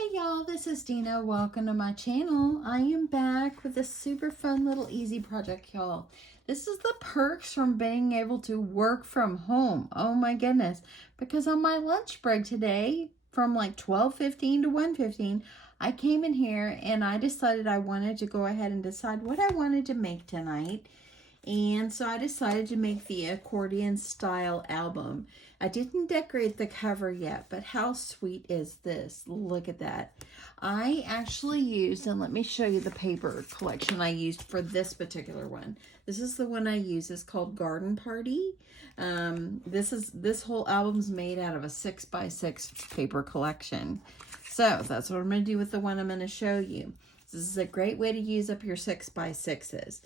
Hey y'all, this is Dina. Welcome to my channel. I am back with a super fun little easy project, y'all. This is the perks from being able to work from home. Oh my goodness. Because on my lunch break today, from like 12:15 to 1:15, I came in here and I decided I wanted to go ahead and decide what I wanted to make tonight. And so I decided to make the accordion style album. I didn't decorate the cover yet, but how sweet is this? Look at that. I actually used, and let me show you the paper collection I used for this particular one. This is the one I use. It's called Garden Party. This whole album's made out of a 6x6 paper collection. So that's what I'm going to do with the one I'm going to show you. This is a great way to use up your 6x6s.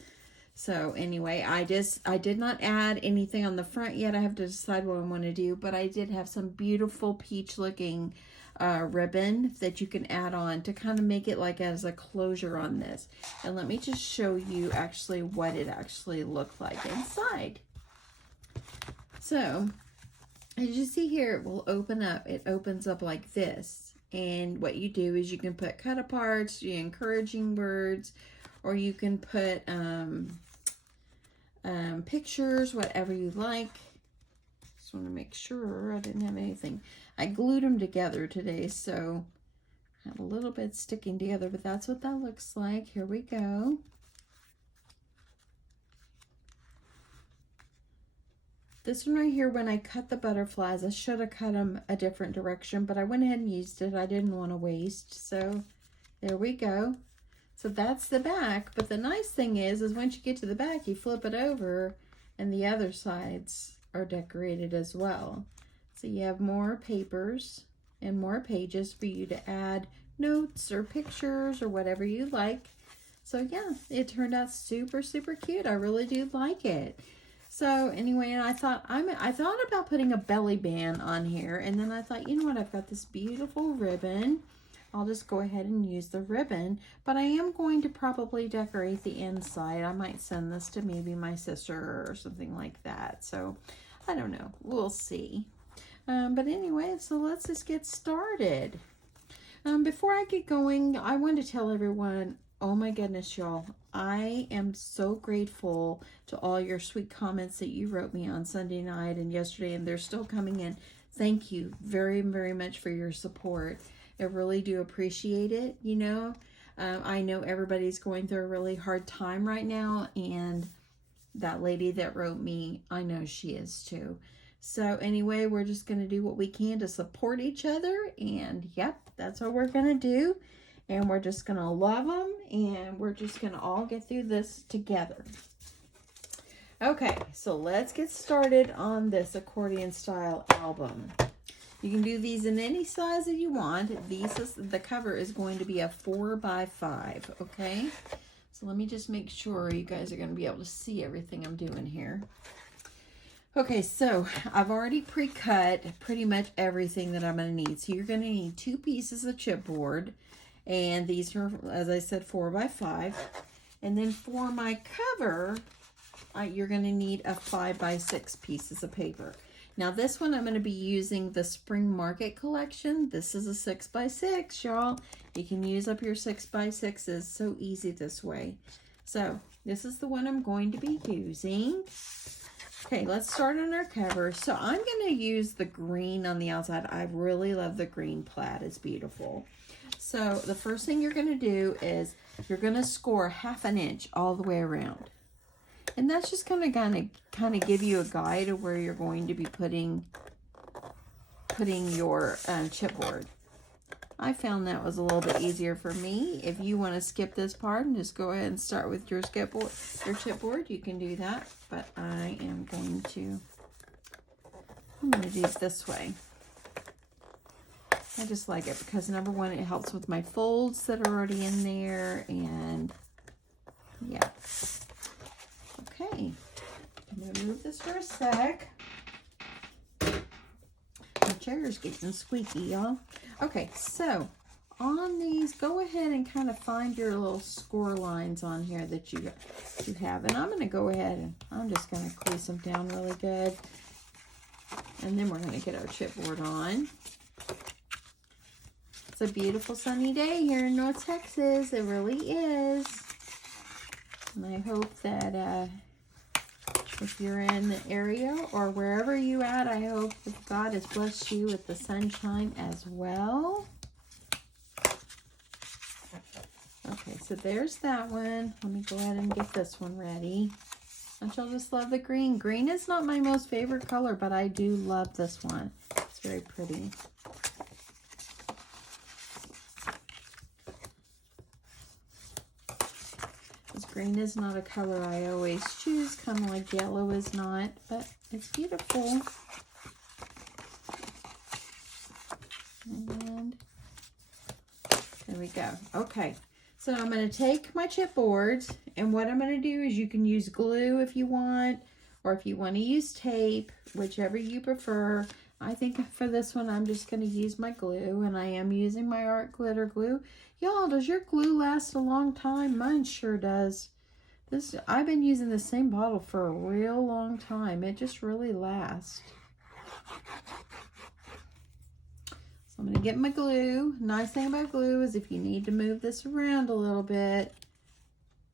So anyway, I did not add anything on the front yet. I have to decide what I want to do, but I did have some beautiful peach looking ribbon that you can add on to kind of make it like as a closure on this. And let me just show you actually what it actually looked like inside. So as you see here, it will open up. It opens up like this. And what you do is you can put cut aparts, encouraging words, or you can put pictures, whatever you like. Just want to make sure I didn't have anything. I glued them together today, so I have a little bit sticking together, but that's what that looks like. Here we go. This one right here, when I cut the butterflies, I should have cut them a different direction, but I went ahead and used it. I didn't want to waste, so there we go. So that's the back, but the nice thing is once you get to the back, you flip it over and the other sides are decorated as well. So you have more papers and more pages for you to add notes or pictures or whatever you like. So yeah, it turned out super, super cute. I really do like it. So anyway, and I thought about putting a belly band on here, and then I thought, you know what, I've got this beautiful ribbon. I'll just go ahead and use the ribbon, but I am going to probably decorate the inside. I might send this to maybe my sister or something like that. So I don't know, we'll see. But anyway, so let's just get started. Before I get going, I want to tell everyone, oh my goodness, y'all, I am so grateful to all your sweet comments that you wrote me on Sunday night and yesterday, and they're still coming in. Thank you very, very much for your support. I really do appreciate it, you know. I know everybody's going through a really hard time right now, and that lady that wrote me, I know she is too. So anyway, we're just going to do what we can to support each other, and yep, that's what we're going to do. And we're just going to love them, and we're just going to all get through this together. Okay, so let's get started on this accordion style album. You can do these in any size that you want. The cover is going to be a 4x5, okay? So let me just make sure you guys are going to be able to see everything I'm doing here. Okay, so I've already pre-cut pretty much everything that I'm going to need. So you're going to need 2 pieces of chipboard, and these are, as I said, 4x5. And then for my cover, you're going to need a 5x6 pieces of paper. Now this one I'm going to be using the Spring Market collection. This is a 6x6, y'all. You can use up your 6x6s so easy this way. So this is the one I'm going to be using. Okay, let's start on our cover. So I'm going to use the green on the outside. I really love the green plaid. It's beautiful. So the first thing you're going to do is you're going to score 1/2 inch all the way around. And that's just kind of give you a guide of where you're going to be putting your chipboard. I found that was a little bit easier for me. If you want to skip this part and just go ahead and start with your chipboard, you can do that. But I'm going to do it this way. I just like it because number one, it helps with my folds that are already in there, and yeah. Okay, I'm going to move this for a sec. My chair's getting squeaky, y'all. Okay, so on these, go ahead and kind of find your little score lines on here that you have. And I'm going to go ahead and I'm just going to crease them down really good. And then we're going to get our chipboard on. a beautiful sunny day here in North Texas. It really is. And I hope that if you're in the area or wherever you at, I hope that God has blessed you with the sunshine as well. Okay, so there's that one. Let me go ahead and get this one ready. Don't y'all just love the green? Green is not my most favorite color, but I do love this one. It's very pretty. This green is not a color I always choose, kind of like yellow is not, but it's beautiful. And there we go. Okay. So I'm going to take my chipboards, and what I'm going to do is you can use glue if you want, or if you want to use tape, whichever you prefer. I think for this one, I'm just going to use my glue, and I am using my art glitter glue. Y'all, does your glue last a long time? Mine sure does. I've been using the same bottle for a real long time. It just really lasts. So I'm going to get my glue. Nice thing about glue is if you need to move this around a little bit,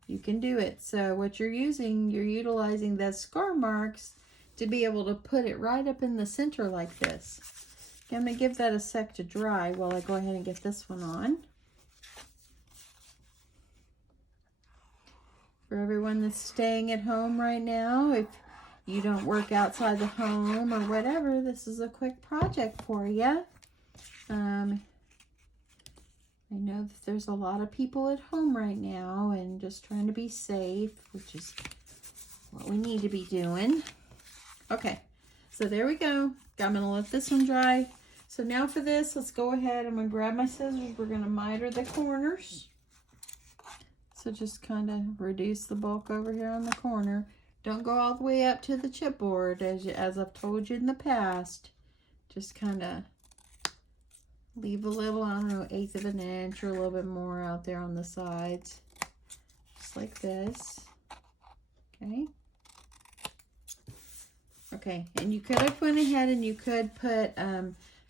you can do it. So what you're utilizing the scar marks to be able to put it right up in the center like this. Okay, I'm going to give that a sec to dry while I go ahead and get this one on. For everyone that's staying at home right now, if you don't work outside the home or whatever, this is a quick project for you. I know that there's a lot of people at home right now and just trying to be safe, which is what we need to be doing. Okay, so there we go. I'm going to let this one dry. So now for this, let's go ahead. I'm going to grab my scissors. We're going to miter the corners. So just kind of reduce the bulk over here on the corner. Don't go all the way up to the chipboard, as I've told you in the past. Just kind of leave a little, I don't know, 1/8 of an inch or a little bit more out there on the sides. Just like this. Okay. Okay, and you could have went ahead and you could put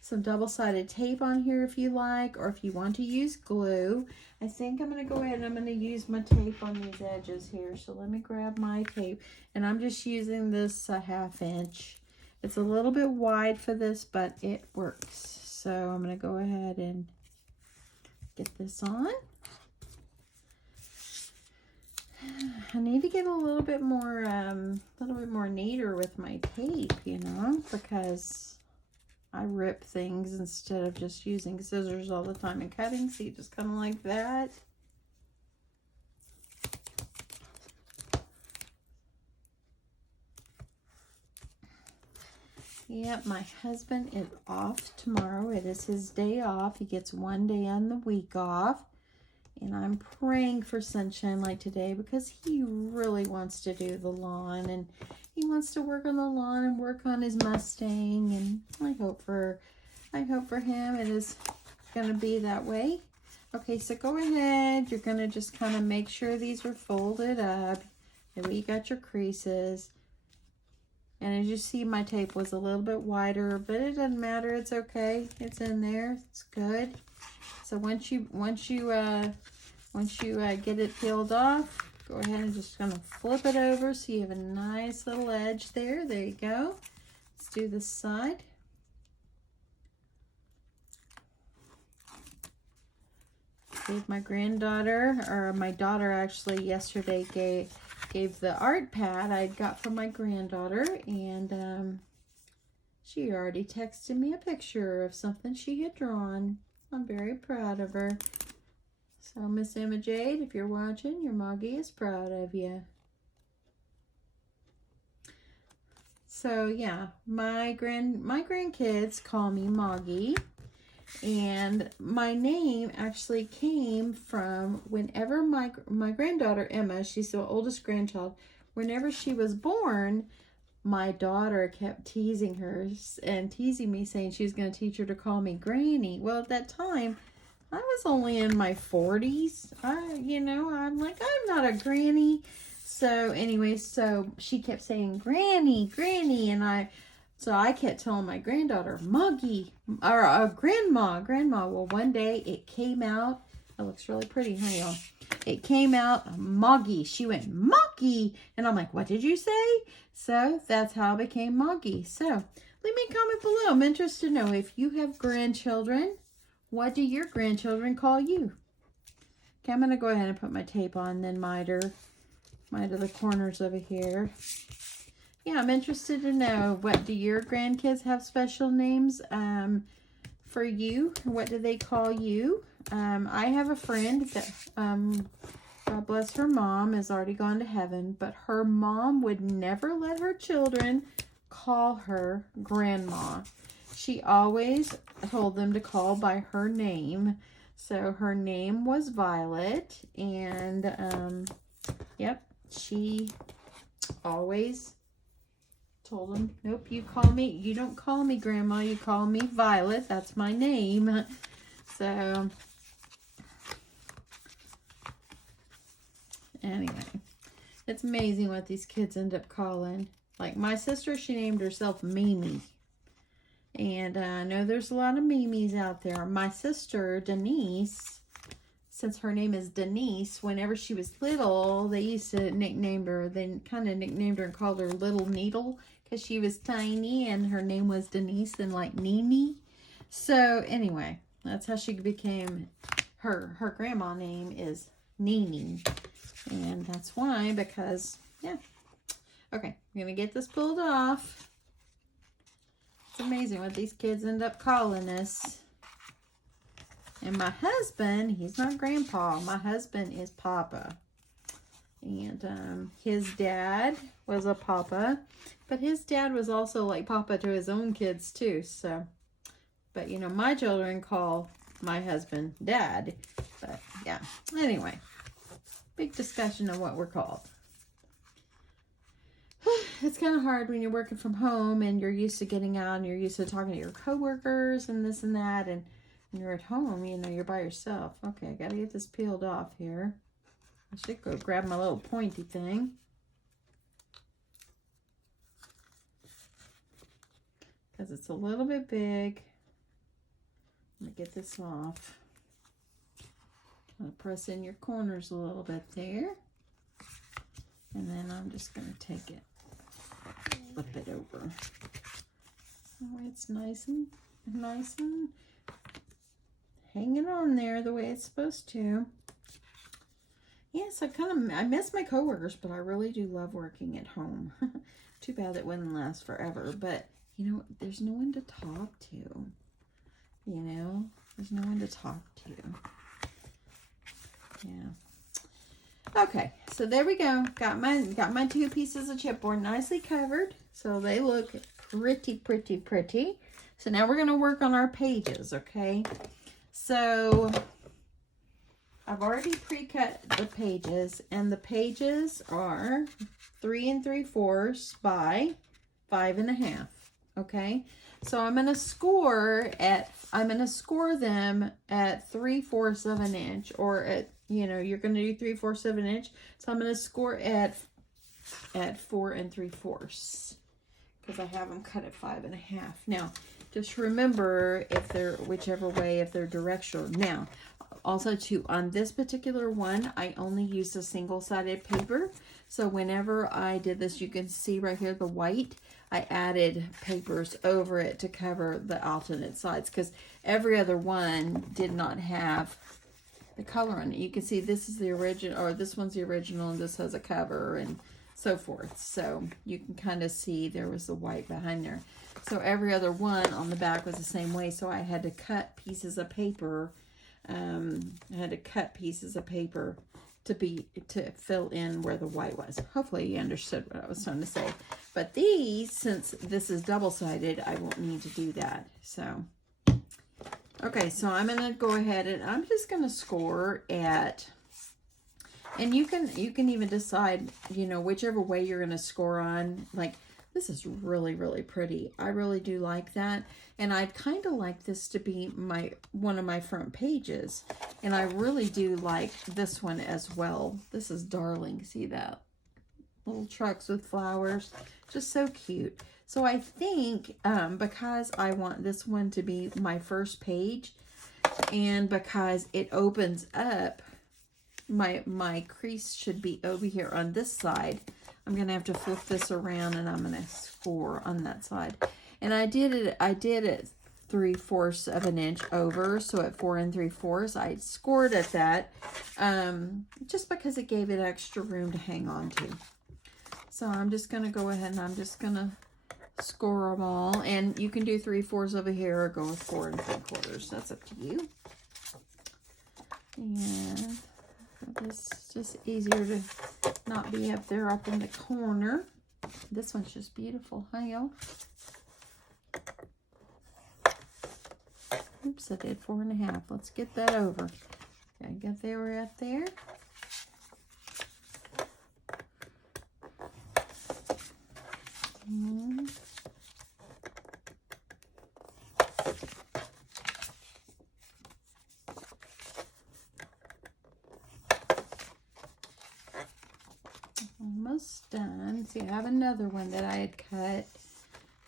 some double-sided tape on here if you like, or if you want to use glue. I think I'm going to go ahead and I'm going to use my tape on these edges here. So let me grab my tape, and I'm just using this 1/2 inch. It's a little bit wide for this, but it works. So I'm going to go ahead and get this on. I need to get a little bit more neater with my tape, you know, because I rip things instead of just using scissors all the time and cutting. See, just kind of like that. Yep, my husband is off tomorrow. It is his day off. He gets 1 day on the week off. And I'm praying for sunshine like today because he really wants to do the lawn, and he wants to work on the lawn and work on his Mustang, and I hope for him it is going to be that way. Okay, so go ahead. You're going to just kind of make sure these are folded up. Maybe you got your creases. And as you see, my tape was a little bit wider, but it doesn't matter. It's okay. It's in there. It's good. So once you get it peeled off, go ahead and just gonna flip it over so you have a nice little edge there. There you go. Let's do this side. Gave my granddaughter, or my daughter actually yesterday gave the art pad I got from my granddaughter, and she already texted me a picture of something she had drawn. I'm very proud of her. So Miss Emma Jade, if you're watching, your Moggy is proud of you. So yeah, my grandkids call me Moggy, and my name actually came from whenever my granddaughter Emma, she's the oldest grandchild, whenever she was born, my daughter kept teasing her and teasing me, saying she was going to teach her to call me Granny. Well, at that time, I was only in my 40s. I'm like, I'm not a granny. So anyway, so she kept saying Granny, Granny, and So I kept telling my granddaughter, Moggy, or Grandma. Well, one day it came out. It looks really pretty, huh, y'all? It came out Moggy. She went, Moggy. And I'm like, what did you say? So that's how it became Moggy. So leave me a comment below. I'm interested to know if you have grandchildren, what do your grandchildren call you? Okay, I'm going to go ahead and put my tape on, then miter the corners over here. Yeah, I'm interested to know, what do your grandkids have special names for you? What do they call you? I have a friend that, God bless her mom, is already gone to heaven, but her mom would never let her children call her grandma. She always told them to call by her name. So her name was Violet, and yep, she always told them, nope, you don't call me Grandma, you call me Violet. That's my name. So anyway, it's amazing what these kids end up calling. Like my sister, she named herself Mimi. And I know there's a lot of Mimis out there. My sister, Denise, since her name is Denise, whenever she was little, they used to nickname her, they kind of nicknamed her and called her Little Needle because she was tiny and her name was Denise and like Nini. So anyway, that's how she became, her grandma name is Nini. And that's why, because, yeah. Okay, I'm going to get this pulled off. It's amazing what these kids end up calling us. And my husband, he's not Grandpa. My husband is Papa. And his dad was a Papa. But his dad was also like Papa to his own kids too. So, but you know, my children call my husband Dad. But yeah, anyway. Big discussion on what we're called. It's kind of hard when you're working from home and you're used to getting out and you're used to talking to your coworkers and this and that, and when you're at home, you know, you're by yourself. Okay, I gotta get this peeled off here. I should go grab my little pointy thing. Because it's a little bit big. I'm gonna get this off. I'm gonna press in your corners a little bit there. And then I'm just gonna take it, flip it over. Oh, it's nice and hanging on there the way it's supposed to. Yes, I miss my coworkers, but I really do love working at home. Too bad it wouldn't last forever, but you know, there's no one to talk to. You know, there's no one to talk to. Yeah. Okay, so there we go. Got my 2 pieces of chipboard nicely covered. So they look pretty. So now we're going to work on our pages, okay? So I've already pre-cut the pages, and the pages are 3 3/4 by 5 1/2, okay? So I'm going to score them at 3/4 of an inch, or at, you know, you're going to do 3/4 of an inch. So I'm going to score at 4 3/4 because I have them cut at 5 1/2. Now, just remember if they're whichever way, if they're directional. Now, also too, on this particular one, I only used a single-sided paper. So whenever I did this, you can see right here the white. I added papers over it to cover the alternate sides because every other one did not have the color on it. You can see this is the original, or this one's the original, and this has a cover and so forth. So you can kind of see there was the white behind there. So every other one on the back was the same way. So I had to cut pieces of paper. To fill in where the white was. Hopefully you understood what I was trying to say. But these, since this is double-sided, I won't need to do that. So, okay, so I'm going to go ahead and I'm just going to score at, and you can even decide, you know, whichever way you're going to score on. Like, this is really pretty. I really do like that. And I'd kind of like this to be one of my front pages. And I really do like this one as well. This is darling. See that? Little trucks with flowers. Just so cute. So I think because I want this one to be my first page, and because it opens up, my crease should be over here on this side. I'm gonna have to flip this around, and I'm gonna score on that side. And I did it 3/4 of an inch over, so at 4 3/4 I scored at that, just because it gave it extra room to hang on to. So I'm just gonna go ahead and I'm just gonna score them all, and you can do 3/4 over here or go with 4 3/4. That's up to you. And it's just easier to not be up there up in the corner. This one's just beautiful, huh, y'all? Oops, I did 4 1/2. Let's get that over. Okay, get there right there. Almost done. See, I have another one that I had cut,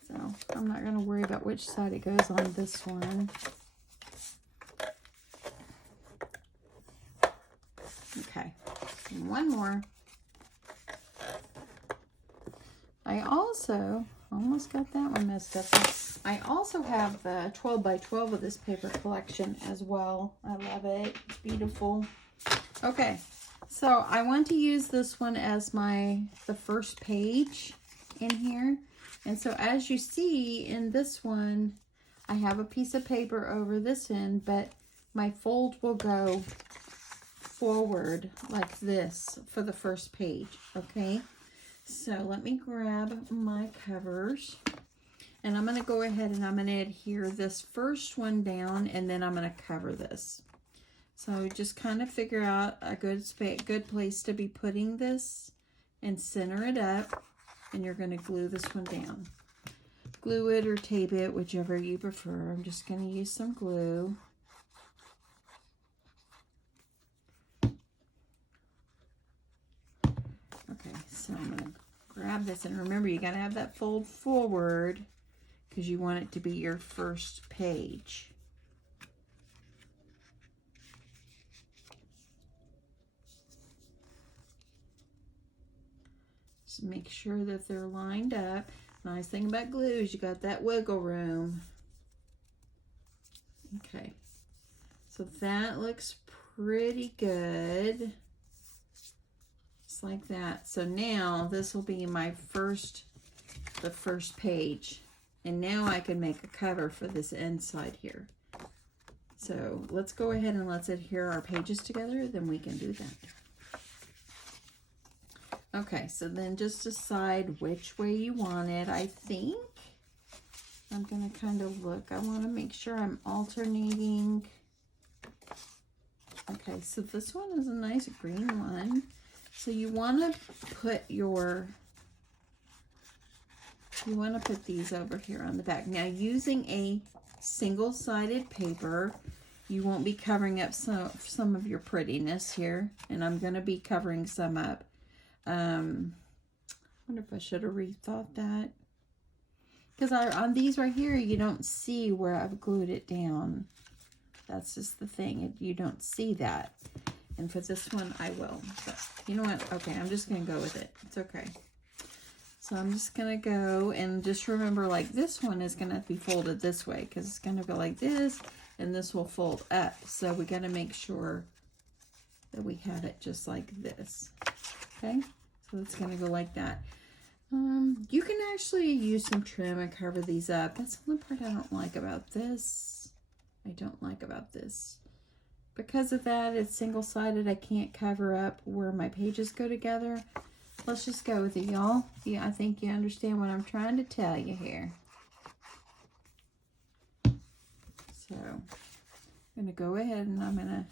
so I'm not going to worry about which side it goes on this one. Okay, and one more. I also almost got that one messed up. I also have the 12 by 12 of this paper collection as well. I love it. It's beautiful. Okay. So I want to use this one as the first page in here. And so as you see in this one, I have a piece of paper over this end, but my fold will go forward like this for the first page, okay? So let me grab my covers, and I'm going to go ahead and I'm going to adhere this first one down, and then I'm going to cover this. So just kind of figure out a good place to be putting this and center it up, and you're going to glue this one down. Glue it or tape it, whichever you prefer. I'm just going to use some glue. Okay, so I'm going to grab this, and remember you got to have that fold forward because you want it to be your first page. Just make sure that they're lined up. Nice thing about glue is you got that wiggle room. Okay, so that looks pretty good. Just like that. So now this will be the first page. And now I can make a cover for this inside here. So let's go ahead and let's adhere our pages together, then we can do that. Okay, so then just decide which way you want it. I think I'm going to kind of look. I want to make sure I'm alternating. Okay, so this one is a nice green one. So you want to put these over here on the back. Now, using a single-sided paper, you won't be covering up some of your prettiness here, and I'm going to be covering some up. I wonder if I should have rethought that. Because on these right here, you don't see where I've glued it down. That's just the thing. You don't see that. And for this one, I will. But you know what? Okay, I'm just going to go with it. It's okay. So I'm just going to go and just remember, like, this one is going to be folded this way because it's going to go like this, and this will fold up. So we got to make sure that we have it just like this. Okay, so it's going to go like that. You can actually use some trim and cover these up. That's the only part I don't like about this. Because of that, it's single-sided. I can't cover up where my pages go together. Let's just go with it, y'all. Yeah, I think you understand what I'm trying to tell you here. So I'm going to go ahead and I'm going to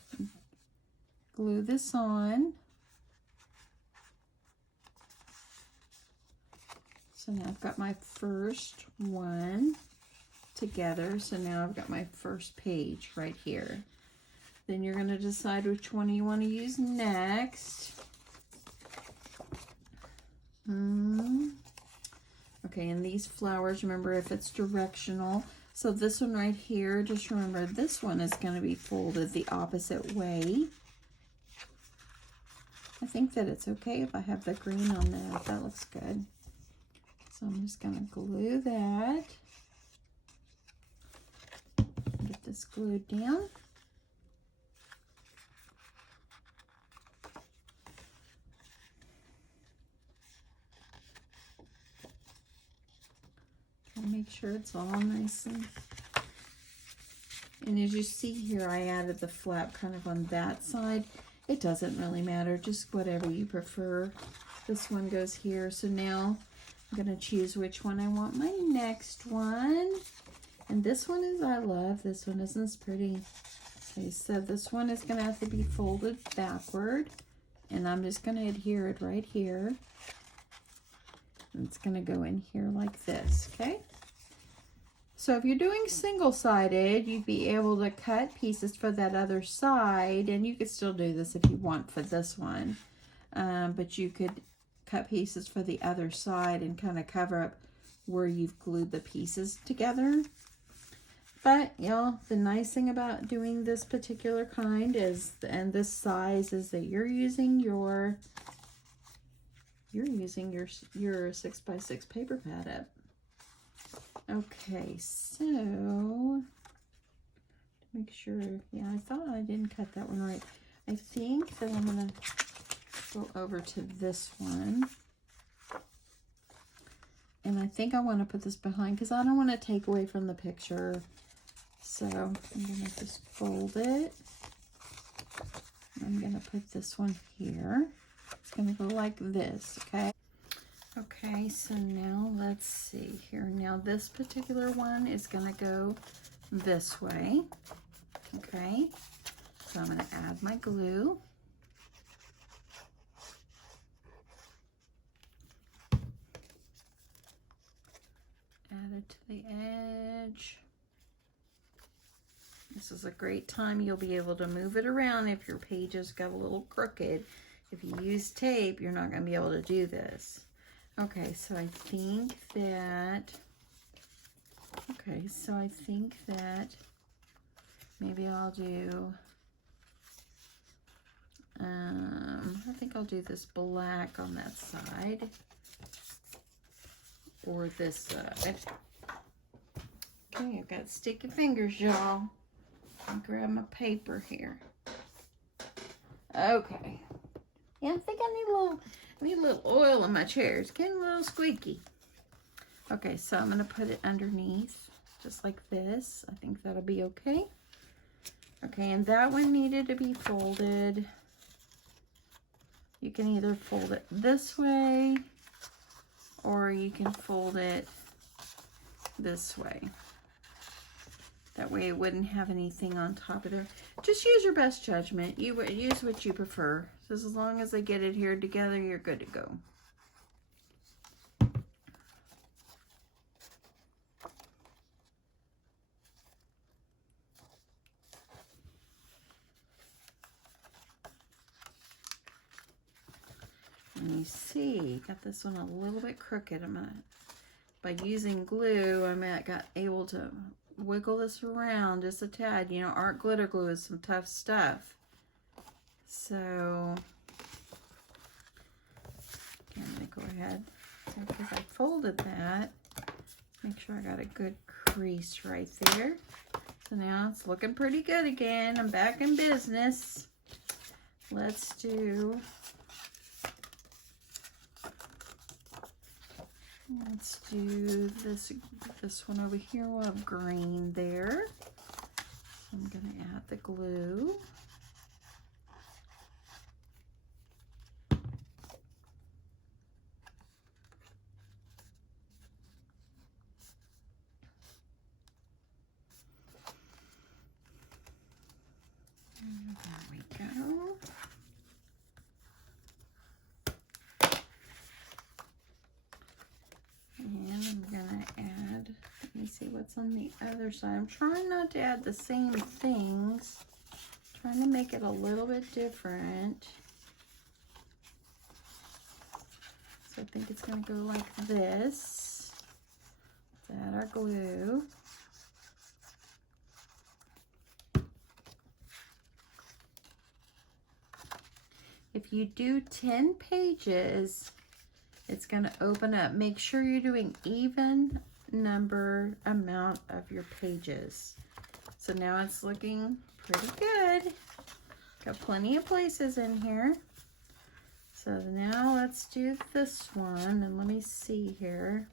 glue this on. So now I've got my first one together. So now I've got my first page right here. Then you're going to decide which one you want to use next. Okay, and these flowers, remember, if it's directional, so this one right here, just remember this one is going to be folded the opposite way. I think that it's okay if I have the green on there. That looks good. So I'm just going to glue that. Get this glued down. Make sure it's all nice and as you see here, I added the flap kind of on that side. It doesn't really matter, just whatever you prefer. This one goes here, so now I'm going to choose which one I want my next one. And this one is, I love this one. Isn't this pretty? Okay, so this one is going to have to be folded backward, and I'm just going to adhere it right here. And it's going to go in here like this, okay? So if you're doing single-sided, you'd be able to cut pieces for that other side, and you could still do this if you want for this one. But you could cut pieces for the other side and kind of cover up where you've glued the pieces together. But, you know, the nice thing about doing this particular kind is, and this size, is that you're using your 6x6 paper pad up. Okay, so make sure, yeah, I thought I didn't cut that one right. I think that I'm gonna go over to this one. And I think I want to put this behind because I don't want to take away from the picture. So I'm gonna just fold it. I'm gonna put this one here. It's gonna go like this, okay? Okay, so now let's see here. Now this particular one is gonna go this way, okay? So I'm gonna add my glue. Add it to the edge. This is a great time. You'll be able to move it around if your pages got a little crooked. If you use tape, you're not gonna be able to do this. Okay, so I think that, maybe I'll do, I think I'll do this black on that side, or this side. Okay, I've got sticky fingers, y'all. I'll grab my paper here. Okay. Yeah, I think I need a little oil in my chair. It's getting a little squeaky. Okay, so I'm gonna put it underneath, just like this. I think that'll be okay. Okay, and that one needed to be folded. You can either fold it this way, or you can fold it this way. That way it wouldn't have anything on top of there. Just use your best judgment. You would use what you prefer. So as long as I get it here together, you're good to go. And you see, got this one a little bit crooked. By using glue, I got able to wiggle this around just a tad. You know, art glitter glue is some tough stuff. So, I'm gonna go ahead, because I folded that, make sure I got a good crease right there. So now it's looking pretty good again. I'm back in business. Let's do this one over here. We'll have green there. I'm gonna add the glue. There we go. And I'm gonna add, let me see what's on the other side. I'm trying not to add the same things. I'm trying to make it a little bit different. So I think it's gonna go like this. add our glue. If you do 10 pages, it's going to open up. Make sure you're doing even number amount of your pages. So now it's looking pretty good. Got plenty of places in here. So now let's do this one, and let me see here.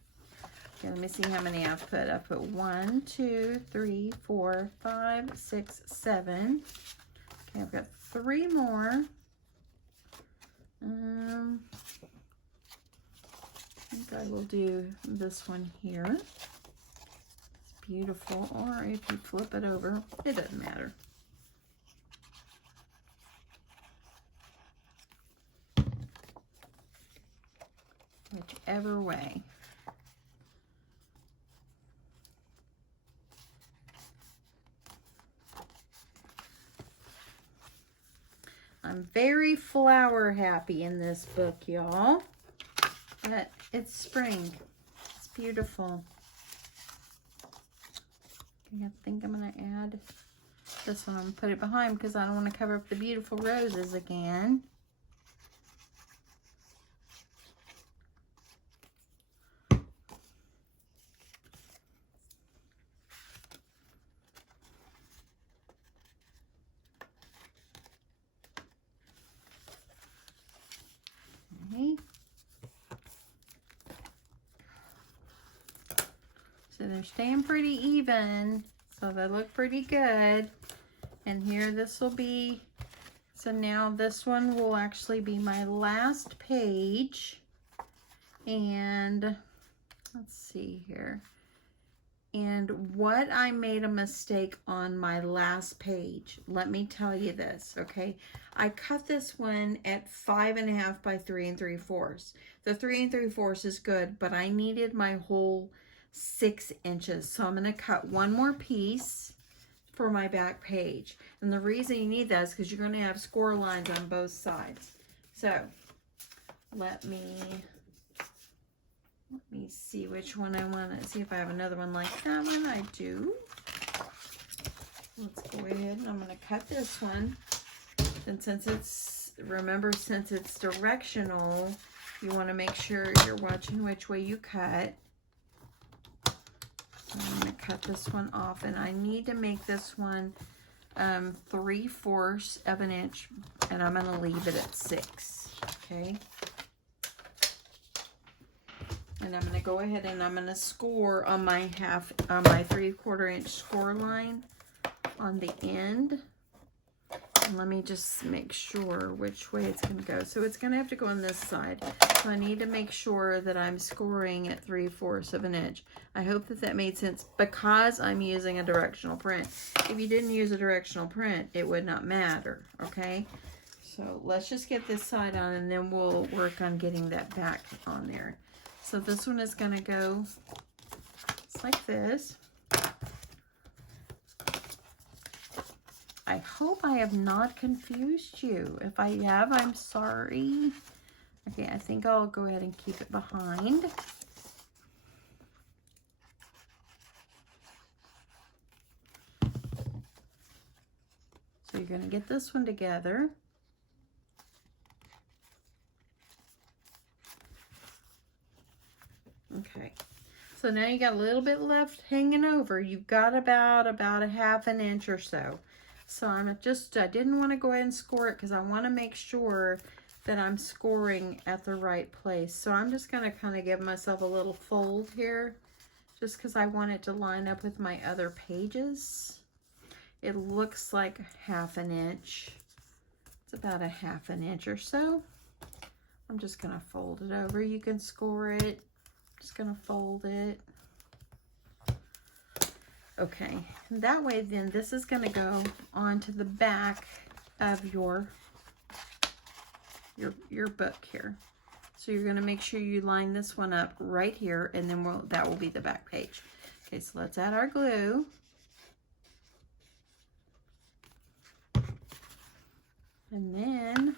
Okay, let me see how many I've put. I put 1, 2, 3, 4, 5, 6, 7. Okay, I've got 3 more. I think I will do this one here. It's beautiful, or if you flip it over, it doesn't matter. Whichever way. I'm very flower happy in this book, y'all. But it's spring. It's beautiful. I think I'm going to add this one. I'm going to put it behind because I don't want to cover up the beautiful roses again. So they're staying pretty even, so they look pretty good. And here this will be, so now this one will actually be my last page. And let's see here. And what I made a mistake on my last page, let me tell you this, okay? I cut this one at 5.5 by 3 3/4. The 3 3/4 is good, but I needed my whole 6 inches. So I'm going to cut one more piece for my back page. And the reason you need that is because you're going to have score lines on both sides. So let me see which one I want to see if I have another one like that one. I do. Let's go ahead and I'm going to cut this one. And since it's, remember, since it's directional, you want to make sure you're watching which way you cut. So I'm going to cut this one off, and I need to make this one 3/4 of an inch, and I'm going to leave it at 6. Okay. And I'm going to go ahead and I'm going to score on my 3/4 inch score line on the end. And let me just make sure which way it's going to go. So it's going to have to go on this side. So I need to make sure that I'm scoring at 3/4 of an inch. I hope that that made sense because I'm using a directional print. If you didn't use a directional print, it would not matter, okay? So let's just get this side on, and then we'll work on getting that back on there. So this one is going to go just like this. I hope I have not confused you. If I have, I'm sorry. Okay, I think I'll go ahead and keep it behind. So you're going to get this one together. Okay, so now you got a little bit left hanging over. You've got about a 1/2 inch or so. So I didn't want to go ahead and score it because I want to make sure that I'm scoring at the right place. So I'm just going to kind of give myself a little fold here just because I want it to line up with my other pages. It looks like 1/2 inch. It's about 1/2 inch or so. I'm just going to fold it over. You can score it. Just going to fold it. Okay, that way then this is going to go onto the back of your book here. So you're going to make sure you line this one up right here, and then that will be the back page. Okay, so let's add our glue. And then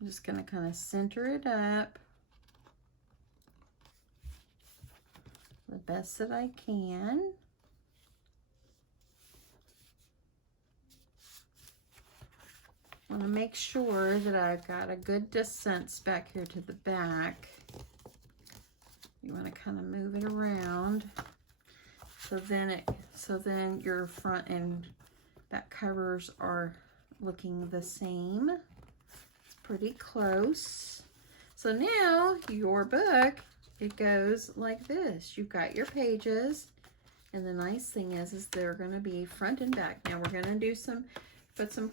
I'm just going to kind of center it up. the best that I can. I want to make sure that I've got a good distance back here to the back. You want to kind of move it around so then your front and back covers are looking the same. It's pretty close. So now your book, it goes like this. You've got your pages, and the nice thing is they're going to be front and back. Now we're going to do put some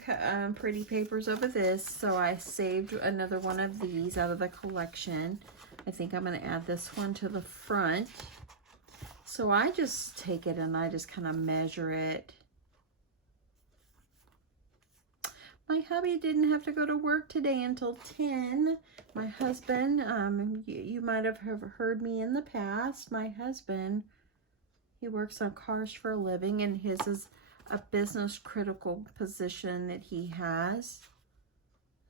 pretty papers over this. So I saved another one of these out of the collection. I think I'm going to add this one to the front. So I just take it and I just kind of measure it. My hubby didn't have to go to work today until 10. My husband, you might have heard me in the past. My husband, he works on cars for a living, and his is a business critical position that he has.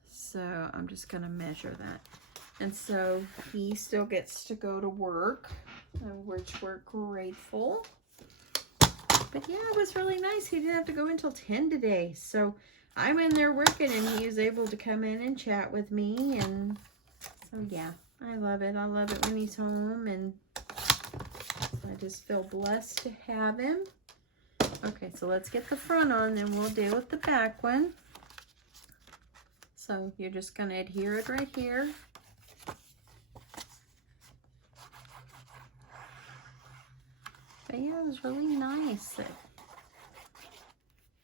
So I'm just going to measure that. And so he still gets to go to work, which we're grateful. But yeah, it was really nice. He didn't have to go until 10 today. So I'm in there working, and he was able to come in and chat with me. And so yeah, I love it. I love it when he's home. And I just feel blessed to have him. Okay, so let's get the front on, then we'll deal with the back one. So you're just going to adhere it right here. But yeah, it was really nice that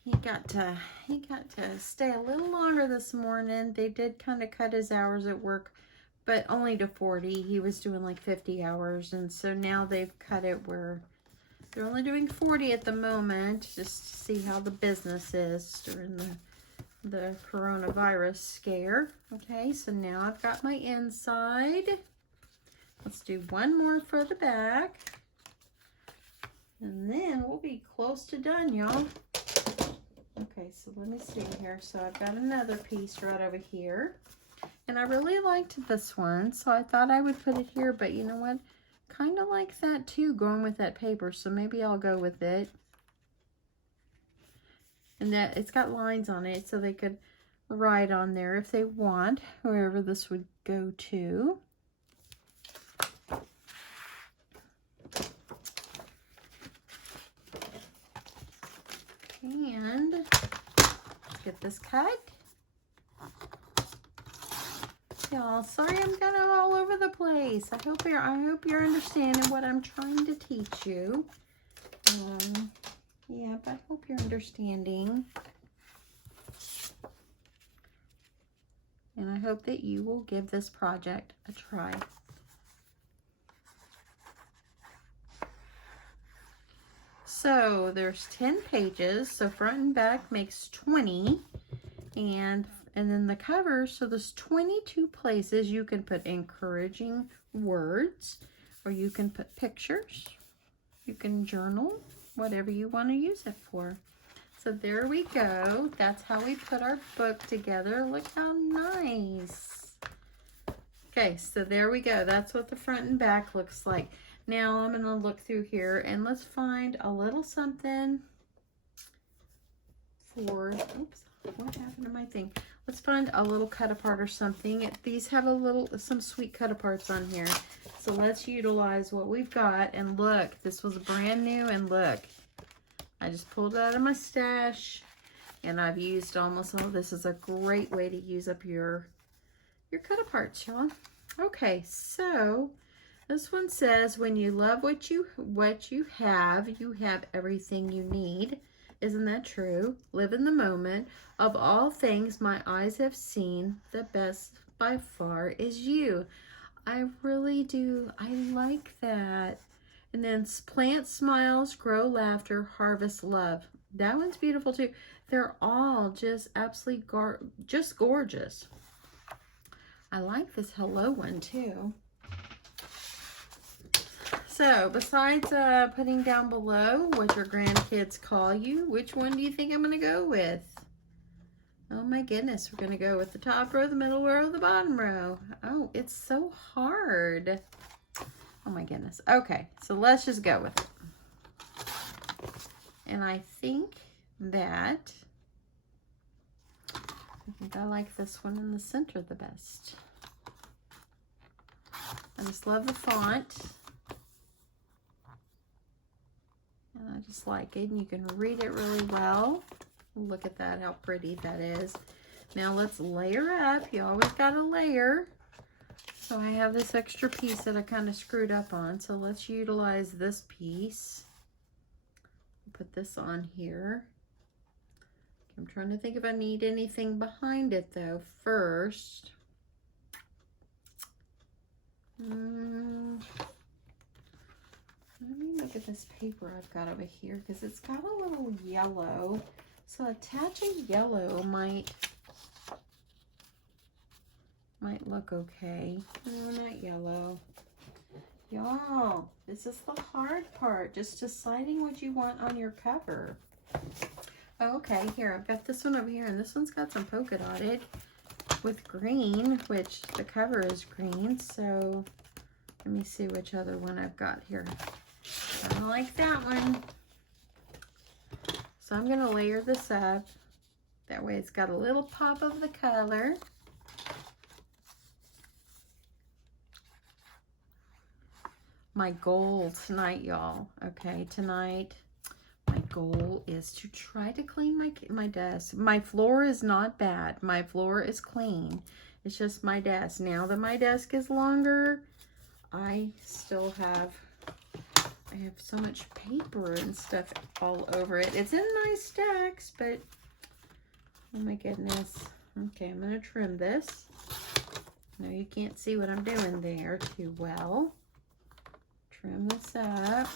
he got to stay a little longer this morning. They did kind of cut his hours at work, but only to 40. He was doing like 50 hours, and so now they've cut it where they're only doing 40 at the moment, just to see how the business is during the coronavirus scare. Okay, so now I've got my inside. Let's do one more for the back. And then we'll be close to done, y'all. Okay, so let me see here. So I've got another piece right over here. And I really liked this one, so I thought I would put it here. But you know what? Kind of like that too, going with that paper. So maybe I'll go with it. And that it's got lines on it, so they could write on there if they want, wherever this would go to. And let's get this cut. Y'all, sorry I'm kind of all over the place. I hope you're understanding what I'm trying to teach you. Yeah, but I hope you're understanding. And I hope that you will give this project a try. So there's 10 pages, so front and back makes 20, and then the cover, so there's 22 places you can put encouraging words, or you can put pictures, you can journal, whatever you want to use it for. So there we go. That's how we put our book together. Look how nice. Okay, so there we go. That's what the front and back looks like. Now I'm going to look through here and let's find a little something for, oops, what happened to my thing? Let's find a little cut apart or something. These have some sweet cut aparts on here. So let's utilize what we've got. And look, this was brand new, and look, I just pulled it out of my stash and I've used almost all. This is a great way to use up your cut aparts, y'all. Okay, so this one says, when you love what you have everything you need. Isn't that true? Live in the moment. Of all things my eyes have seen, the best by far is you. I really do. I like that. And then plant smiles, grow laughter, harvest love. That one's beautiful too. They're all just absolutely just gorgeous. I like this hello one too. So, besides putting down below what your grandkids call you, which one do you think I'm going to go with? Oh my goodness, we're going to go with the top row, the middle row, the bottom row. Oh, it's so hard. Oh my goodness. Okay, so let's just go with it. And I think I like this one in the center the best. I just love the font. And I just like it, and you can read it really well. Look at that, how pretty that is. Now let's layer up. You always got to layer. So I have this extra piece that I kind of screwed up on. So let's utilize this piece. Put this on here. I'm trying to think if I need anything behind it though first. Let me look at this paper I've got over here because it's got a little yellow. So attaching yellow might look okay. No, not yellow. Y'all, this is the hard part, just deciding what you want on your cover. Okay, here, I've got this one over here, and this one's got some polka dotted with green, which the cover is green, so let me see which other one I've got here. I don't like that one. So I'm gonna layer this up. That way it's got a little pop of the color. My goal tonight, y'all, okay, tonight, my goal is to try to clean my desk. My floor is not bad. My floor is clean. It's just my desk. Now that my desk is longer, I have so much paper and stuff all over it. It's in nice stacks, but oh my goodness. Okay, I'm gonna trim this. No, you can't see what I'm doing there too well. Trim this up,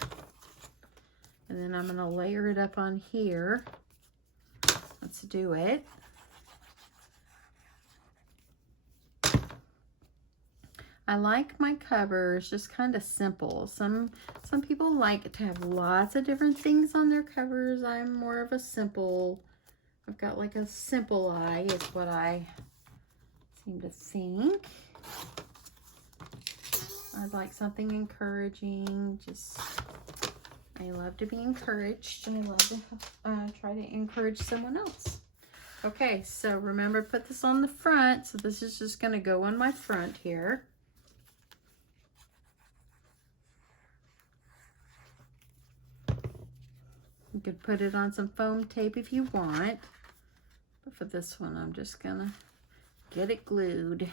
and then I'm going to layer it up on here. Let's do it. I like my covers just kind of simple. Some people like to have lots of different things on their covers. I'm more of a simple, I've got like a simple eye is what I seem to think. I'd like something encouraging. I love to be encouraged, and I love to try to encourage someone else. Okay, so remember, put this on the front. So this is just going to go on my front here. You could put it on some foam tape if you want. But for this one, I'm just going to get it glued.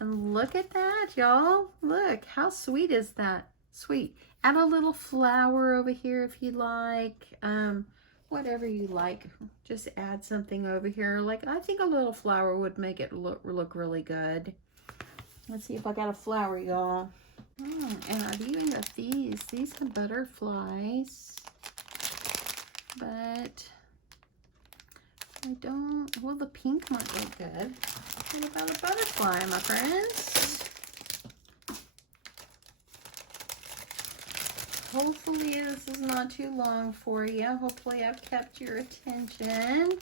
And look at that, y'all. Look, how sweet is that? Sweet. Add a little flower over here if you like. Whatever you like. Just add something over here. Like, I think a little flower would make it look really good. Let's see if I got a flower, y'all. And I've even got these. These are butterflies. But I don't, well, the pink might look good. What about a butterfly, my friends? Hopefully this is not too long for you. Hopefully I've kept your attention.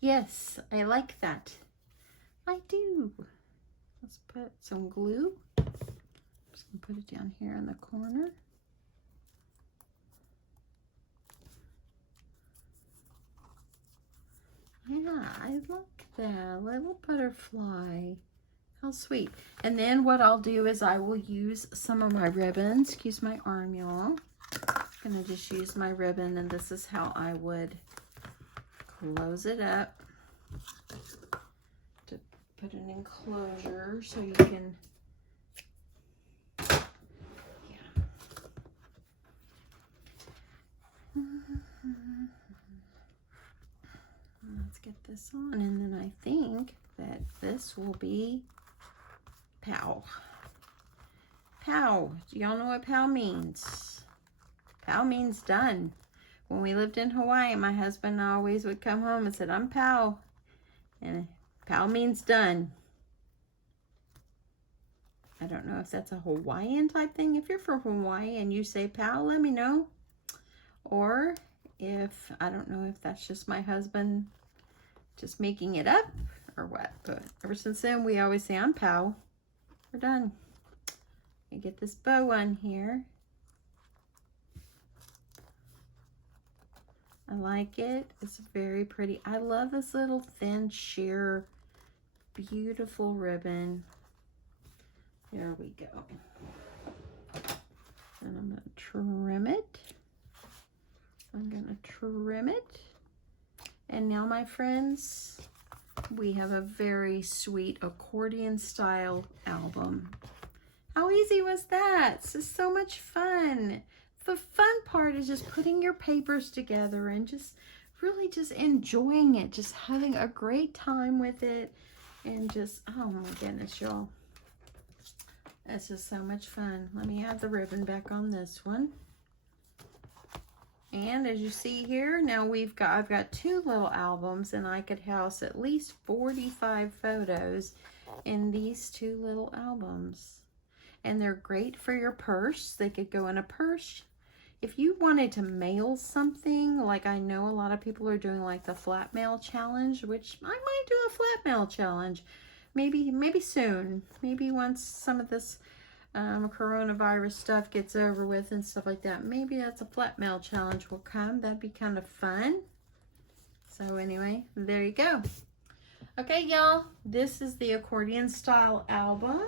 Yes, I like that. I do. Let's put some glue. I'm just going to put it down here in the corner. Yeah, I like that little butterfly. How sweet. And then what I'll do is I will use some of my ribbons. Excuse my arm, y'all. I'm going to just use my ribbon, and this is how I would close it up to put an enclosure so you can, Let's get this on, and then I think that this will be POW. POW. Do y'all know what POW means? POW means done. When we lived in Hawaii, my husband always would come home and said, I'm POW. And POW means done. I don't know if that's a Hawaiian type thing. If you're from Hawaii and you say POW, let me know. Or if, I don't know if that's just my husband just making it up, or what. But ever since then, we always say, I'm Pow. We're done. I get this bow on here. I like it. It's very pretty. I love this little thin sheer, beautiful ribbon. There we go. And I'm going to trim it. I'm going to trim it. And now, my friends, we have a very sweet accordion style album. How easy was that? This is so much fun. The fun part is just putting your papers together and just really just enjoying it, just having a great time with it, and just, oh my goodness, y'all. It's just so much fun. Let me add the ribbon back on this one. And as you see here, now I've got 2 little albums, and I could house at least 45 photos in these 2 little albums. And they're great for your purse. They could go in a purse. If you wanted to mail something, like I know a lot of people are doing like the flat mail challenge, which I might do a flat mail challenge. Maybe soon. Maybe once some of this coronavirus stuff gets over with and stuff like that. Maybe that's a flat mail challenge will come. That'd be kind of fun. So anyway, there you go. Okay, y'all. This is the accordion style album.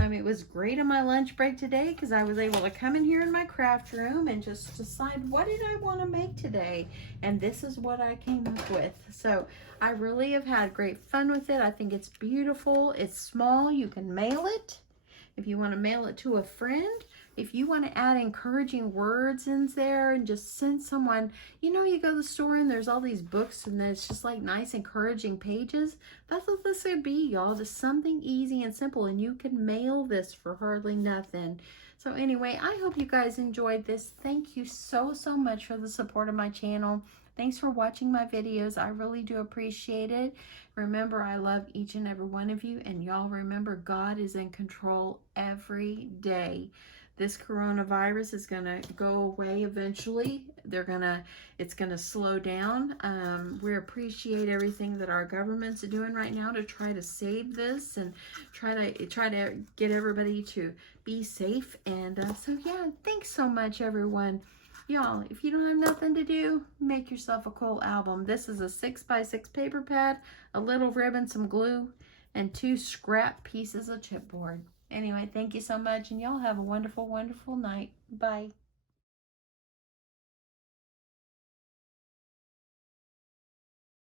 It was great on my lunch break today because I was able to come in here in my craft room and just decide what did I want to make today. And this is what I came up with. So I really have had great fun with it. I think it's beautiful. It's small. You can mail it if you want to mail it to a friend. If you want to add encouraging words in there and just send someone, you know, you go to the store and there's all these books and it's just like nice encouraging pages. That's what this would be, y'all. Just something easy and simple, and you can mail this for hardly nothing. So anyway, I hope you guys enjoyed this. Thank you so much for the support of my channel. Thanks for watching my videos. I really do appreciate it. Remember, I love each and every one of you, and y'all remember, God is in control every day. This coronavirus is gonna go away eventually. It's gonna slow down. We appreciate everything that our government's doing right now to try to save this and try to get everybody to be safe. And so yeah, thanks so much, everyone. Y'all, if you don't have nothing to do, make yourself a cool album. This is a 6x6 paper pad, a little ribbon, some glue, and 2 scrap pieces of chipboard. Anyway, thank you so much, and y'all have a wonderful, wonderful night. Bye.